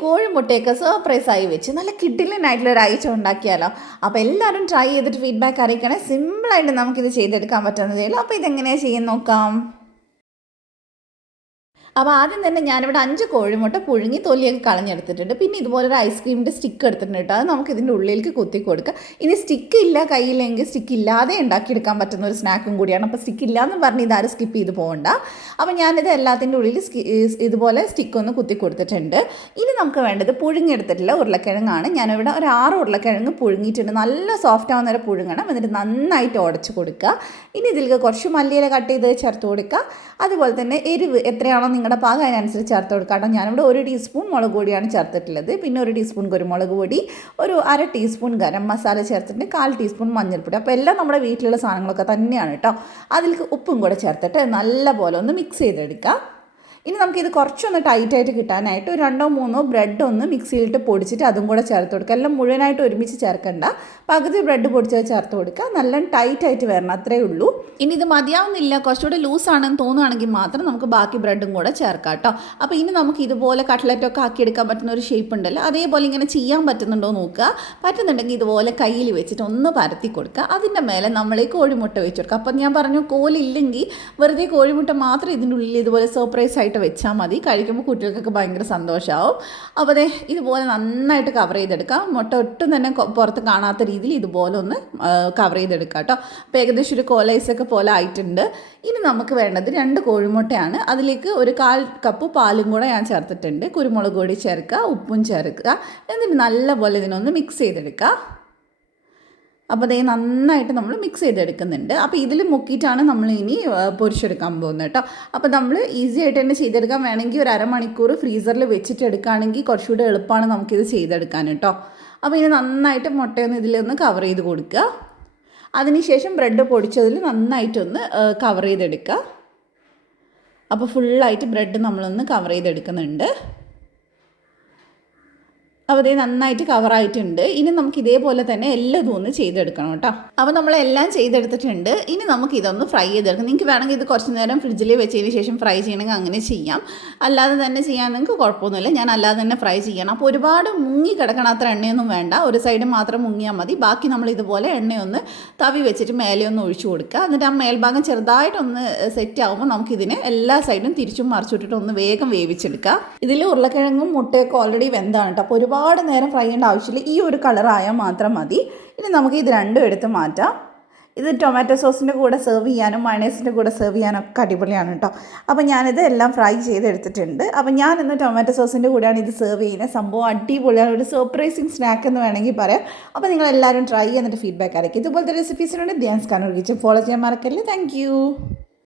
കോഴിമുട്ടയൊക്കെ സർപ്രൈസായി വെച്ച് നല്ല കിഡിലിനായിട്ടുള്ള ഒരു ഐറ്റം ഉണ്ടാക്കിയാലോ. അപ്പോൾ എല്ലാവരും ട്രൈ ചെയ്തിട്ട് ഫീഡ്ബാക്ക് അറിയിക്കണേ. സിമ്പിളായിട്ട് നമുക്കിത് ചെയ്തെടുക്കാൻ പറ്റുന്നതേ ഉള്ളൂ. അപ്പോൾ ഇതെങ്ങനെയാണ് ചെയ്യാൻ നോക്കാം. അപ്പോൾ ആദ്യം തന്നെ ഞാനിവിടെ 5 കോഴിമുട്ട പുഴുങ്ങി തൊലിയൊക്കെ കളഞ്ഞെടുത്തിട്ടുണ്ട്. പിന്നെ ഇതുപോലെ ഒരു ഐസ്ക്രീമിൻ്റെ സ്റ്റിക്ക് എടുത്തിട്ടുണ്ട് കേട്ടോ. അത് നമുക്ക് ഇതിൻ്റെ ഉള്ളിലേക്ക് കുത്തി കൊടുക്കുക. ഇനി സ്റ്റിക്ക് ഇല്ല കയ്യിലെങ്കിൽ സ്റ്റിക്ക് ഇല്ലാതെ ഉണ്ടാക്കിയെടുക്കാൻ പറ്റുന്ന ഒരു സ്നാക്കും കൂടിയാണ്. അപ്പോൾ സ്റ്റിക്ക് ഇല്ലയെന്ന് പറഞ്ഞ് ഇതാരും സ്കിപ്പ് ചെയ്ത് പോകണ്ട. അപ്പോൾ ഞാനിത് എല്ലാത്തിൻ്റെ ഉള്ളിൽ ഇതുപോലെ സ്റ്റിക്കൊന്ന് കുത്തി കൊടുത്തിട്ടുണ്ട്. ഇനി നമുക്ക് വേണ്ടത് പുഴുങ്ങിയെടുത്തിട്ടുള്ള ഉരുളക്കിഴങ്ങാണ്. ഞാനിവിടെ ഒരു 6 ഉരുളക്കിഴങ്ങ് പുഴുങ്ങിയിട്ടുണ്ട്. നല്ല സോഫ്റ്റ് ആവുന്ന വരെ പുഴുങ്ങണം. എന്നിട്ട് നന്നായിട്ട് ഉടച്ച് കൊടുക്കുക. ഇനി ഇതിലേക്ക് കുറച്ച് മല്ലിയില കട്ട് ചെയ്ത് ചേർത്ത് കൊടുക്കുക. അതുപോലെ തന്നെ എരിവ് എത്രയാണോ നിങ്ങളുടെ പാകം അതിനനുസരിച്ച് ചേർത്ത് കൊടുക്കുക കേട്ടോ. ഞാനിവിടെ 1 ടീസ്പൂൺ മുളക് പൊടിയാണ് ചേർത്തിട്ടുള്ളത്. പിന്നെ 1 ടീസ്പൂൺ കുരുമുളക് പൊടി, ഒരു 1/2 ടീസ്പൂൺ ഗരം മസാല ചേർത്തിട്ട് 1/4 ടീസ്പൂൺ മഞ്ഞൾപ്പൊടി. അപ്പോൾ എല്ലാം നമ്മുടെ വീട്ടിലുള്ള സാധനങ്ങളൊക്കെ തന്നെയാണ് കേട്ടോ. അതിലേക്ക് ഉപ്പും കൂടെ ചേർത്തിട്ട് നല്ലപോലെ ഒന്ന് മിക്സ് ചെയ്തെടുക്കുക. ഇനി നമുക്കിത് കുറച്ചൊന്ന് ടൈറ്റായിട്ട് കിട്ടാനായിട്ട് ഒരു 2-3 ബ്രെഡ് ഒന്ന് മിക്സിയിലിട്ട് പൊടിച്ചിട്ട് അതും കൂടെ ചേർത്ത് കൊടുക്കുക. എല്ലാം മുഴുവനായിട്ട് ഒരുമിച്ച് ചേർക്കണ്ട, പകുതി ബ്രെഡ് പൊടിച്ചത് ചേർത്ത് കൊടുക്കുക. നല്ല ടൈറ്റായിട്ട് വരണം, അത്രേ ഉള്ളൂ. ഇനി ഇത് മതിയാവുന്നില്ല, കുറച്ചുകൂടെ ലൂസാണെന്ന് തോന്നുകയാണെങ്കിൽ മാത്രം നമുക്ക് ബാക്കി ബ്രെഡും കൂടെ ചേർക്കാം കേട്ടോ. അപ്പോൾ ഇനി നമുക്ക് ഇതുപോലെ കട്ട്ലറ്റൊക്കെ ആക്കിയെടുക്കാൻ പറ്റുന്ന ഒരു ഷേപ്പ് ഉണ്ടല്ലോ, അതേപോലെ ഇങ്ങനെ ചെയ്യാൻ പറ്റുന്നുണ്ടോ നോക്കുക. പറ്റുന്നുണ്ടെങ്കിൽ ഇതുപോലെ കയ്യിൽ വെച്ചിട്ട് ഒന്ന് പരത്തി കൊടുക്കുക. അതിൻ്റെ മേലെ നമ്മൾ ഈ കോഴിമുട്ട വെച്ച് കൊടുക്കുക. അപ്പം ഞാൻ പറഞ്ഞു കോലില്ലെങ്കിൽ വെറുതെ കോഴിമുട്ട മാത്രം ഇതിൻ്റെ ഉള്ളിൽ ഇതുപോലെ സർപ്രൈസ് ആയിട്ട് വെച്ചാൽ മതി. കഴിക്കുമ്പോൾ കുട്ടികൾക്കൊക്കെ ഭയങ്കര സന്തോഷമാവും. അപ്പോൾ അതെ ഇതുപോലെ നന്നായിട്ട് കവർ ചെയ്തെടുക്കാം. മുട്ട ഒട്ടും തന്നെ പുറത്ത് കാണാത്ത രീതിയിൽ ഇതുപോലെ ഒന്ന് കവർ ചെയ്തെടുക്കാം കേട്ടോ. അപ്പോൾ ഏകദേശം ഒരു കോലൈസൊക്കെ പോലെ ആയിട്ടുണ്ട്. ഇനി നമുക്ക് വേണ്ടത് 2 കോഴിമുട്ടയാണ്. അതിലേക്ക് ഒരു 1/4 കപ്പ് പാലും കൂടെ ഞാൻ ചേർത്തിട്ടുണ്ട്. കുരുമുളക് പൊടി ചേർക്കുക, ഉപ്പും ചേർക്കുക. എന്നിട്ട് നല്ലപോലെ ഇതിനൊന്ന് മിക്സ് ചെയ്തെടുക്കുക. അപ്പോൾ അതേ നന്നായിട്ട് നമ്മൾ മിക്സ് ചെയ്തെടുക്കുന്നുണ്ട്. അപ്പോൾ ഇതിൽ മുക്കിയിട്ടാണ് നമ്മൾ ഇനി പൊരിച്ചെടുക്കാൻ പോകുന്നത് കേട്ടോ. അപ്പോൾ നമ്മൾ ഈസി ആയിട്ട് തന്നെ ചെയ്തെടുക്കാൻ വേണമെങ്കിൽ ഒരു അരമണിക്കൂർ ഫ്രീസറിൽ വെച്ചിട്ട് എടുക്കുകയാണെങ്കിൽ കുറച്ചുകൂടി എളുപ്പമാണ് നമുക്കിത് ചെയ്തെടുക്കാൻ കേട്ടോ. അപ്പോൾ ഇനി നന്നായിട്ട് മുട്ടയൊന്ന് ഇതിലൊന്ന് കവർ ചെയ്ത് കൊടുക്കുക. അതിനുശേഷം ബ്രെഡ് പൊടിച്ചതിൽ നന്നായിട്ടൊന്ന് കവർ ചെയ്തെടുക്കുക. അപ്പോൾ ഫുള്ളായിട്ട് ബ്രെഡ് നമ്മളൊന്ന് കവർ ചെയ്തെടുക്കുന്നുണ്ട്. അപ്പോൾ ഇത് നന്നായിട്ട് കവറായിട്ടുണ്ട്. ഇനി നമുക്ക് ഇതേപോലെ തന്നെ എല്ലാം ഒന്ന് ചെയ്തെടുക്കണം കേട്ടോ. അപ്പോൾ നമ്മളെല്ലാം ചെയ്തെടുത്തിട്ടുണ്ട്. ഇനി നമുക്ക് ഇതൊന്ന് ഫ്രൈ ചെയ്തെടുക്കാം. നിങ്ങൾക്ക് വേണമെങ്കിൽ ഇത് കുറച്ച് നേരം ഫ്രിഡ്ജിൽ വെച്ചതിന് ശേഷം ഫ്രൈ ചെയ്യണമെങ്കിൽ അങ്ങനെ ചെയ്യാം. അല്ലാതെ തന്നെ ചെയ്യാൻ നിങ്ങൾക്ക് കുഴപ്പമൊന്നുമില്ല. ഞാൻ അല്ലാതെ തന്നെ ഫ്രൈ ചെയ്യണം. അപ്പോൾ ഒരുപാട് മുങ്ങി കിടക്കണം, അത്ര എണ്ണയൊന്നും വേണ്ട. ഒരു സൈഡ് മാത്രം മുങ്ങിയാൽ മതി. ബാക്കി നമ്മൾ ഇതുപോലെ എണ്ണയൊന്ന് തവി വെച്ചിട്ട് മേലെ ഒന്ന് ഒഴിച്ചു കൊടുക്കുക. എന്നിട്ട് ആ മേൽഭാഗം ചെറുതായിട്ടൊന്ന് സെറ്റ് ആകുമ്പോൾ നമുക്കിതിനെ എല്ലാ സൈഡും തിരിച്ചും മറിച്ചിട്ടിട്ട് ഒന്ന് വേഗം വേവിച്ചെടുക്കുക. ഇതിൽ ഉരുളക്കിഴങ്ങും മുട്ടയൊക്കെ ഓൾറെഡി വെന്താണ് കേട്ടോ. അപ്പോൾ ഒരുപാട് നേരം ഫ്രൈ ചെയ്യേണ്ട ആവശ്യമില്ല. ഈ ഒരു കളറായാൽ മാത്രം മതി. ഇനി നമുക്ക് ഇത് രണ്ടും എടുത്ത് മാറ്റാം. ഇത് ടൊമാറ്റോ സോസിൻ്റെ കൂടെ സെർവ് ചെയ്യാനും മയണൈസിൻ്റെ കൂടെ സെർവ് ചെയ്യാനൊക്കെ അടിപൊളിയാണ് കേട്ടോ. അപ്പോൾ ഞാനിത് എല്ലാം ഫ്രൈ ചെയ്തെടുത്തിട്ടുണ്ട്. അപ്പോൾ ഞാനിന്ന് ടൊമാറ്റോ സോസിൻ്റെ കൂടെയാണ് ഇത് സെർവ് ചെയ്യുന്നത്. സംഭവം അടിപൊളിയാണ്, ഒരു സർപ്രൈസിങ് സ്നാക്ക് എന്ന് വേണമെങ്കിൽ പറയാം. അപ്പോൾ നിങ്ങളെല്ലാവരും ട്രൈ ചെയ്തിട്ട് ഫീഡ്ബാക്ക് അറിയിക്കും. ഇതുപോലത്തെ റെസിപ്പീസിനോട് ധ്യാൻസ് കാണുക. ഫോളോ ചെയ്യാൻ മറക്കല്ലേ. താങ്ക്